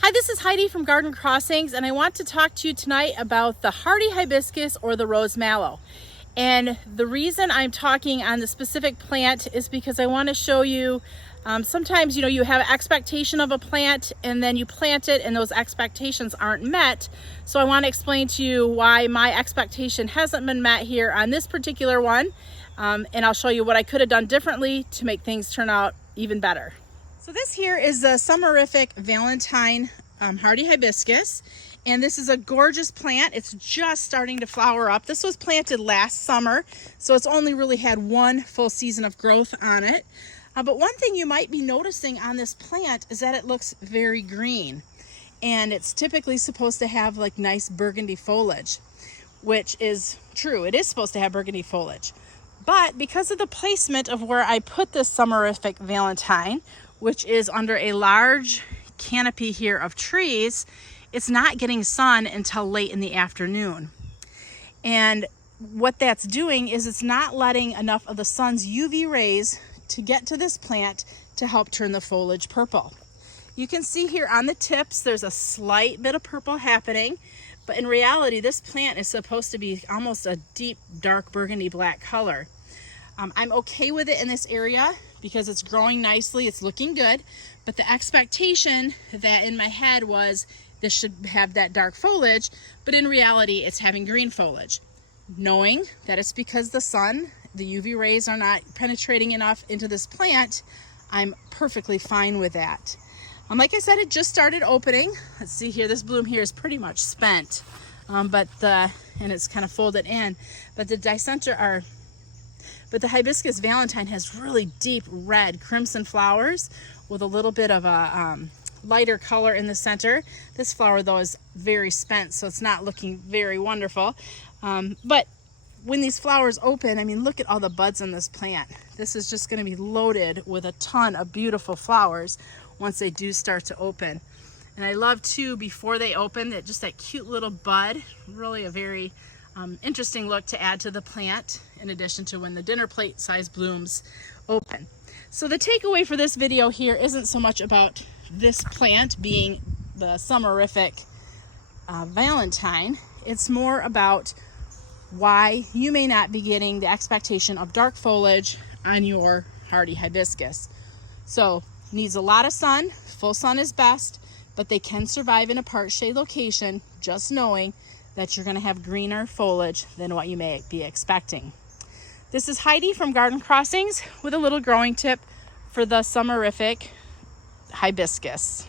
Hi, this is Heidi from Garden Crossings, and I want to talk to you tonight about the hardy hibiscus or the rose mallow. And the reason I'm talking on the specific plant is because I want to show you sometimes you have an expectation of a plant and then you plant it and those expectations aren't met. So I want to explain to you why my expectation hasn't been met here on this particular one, and I'll show you what I could have done differently to make things turn out even better. So this here is the Summerific Valentine hardy hibiscus, and this is a gorgeous plant. It's just starting to flower up. This was planted last summer, so it's only really had one full season of growth on it. But one thing you might be noticing on this plant is that it looks very green, and it's typically supposed to have like nice burgundy foliage, which is true. It is supposed to have burgundy foliage, but because of the placement of where I put this Summerific Valentine, which is under a large canopy here of trees, it's not getting sun until late in the afternoon. And what that's doing is it's not letting enough of the sun's UV rays to get to this plant to help turn the foliage purple. You can see here on the tips there's a slight bit of purple happening, but in reality this plant is supposed to be almost a deep dark burgundy black color. I'm okay with it in this area because it's growing nicely, it's looking good, but the expectation that in my head was this should have that dark foliage, but in reality it's having green foliage. Knowing that it's because the sun, the UV rays are not penetrating enough into this plant, I'm perfectly fine with that. Like I said, it just started opening. Let's see here, this bloom here is pretty much spent, and it's kind of folded in, but the Hibiscus Valentine has really deep red crimson flowers with a little bit of a lighter color in the center. This flower though is very spent, so it's not looking very wonderful. But when these flowers open, I mean, look at all the buds on this plant. This is just going to be loaded with a ton of beautiful flowers once they do start to open. And I love too, before they open, that just that cute little bud, really a very interesting look to add to the plant, in addition to when the dinner plate size blooms open. So the takeaway for this video here isn't so much about this plant being the Summerific Valentine. It's more about why you may not be getting the expectation of dark foliage on your hardy hibiscus. So needs a lot of sun, full sun is best, but they can survive in a part shade location, just knowing that you're going to have greener foliage than what you may be expecting. This is Heidi from Garden Crossings with a little growing tip for the Summerific hibiscus.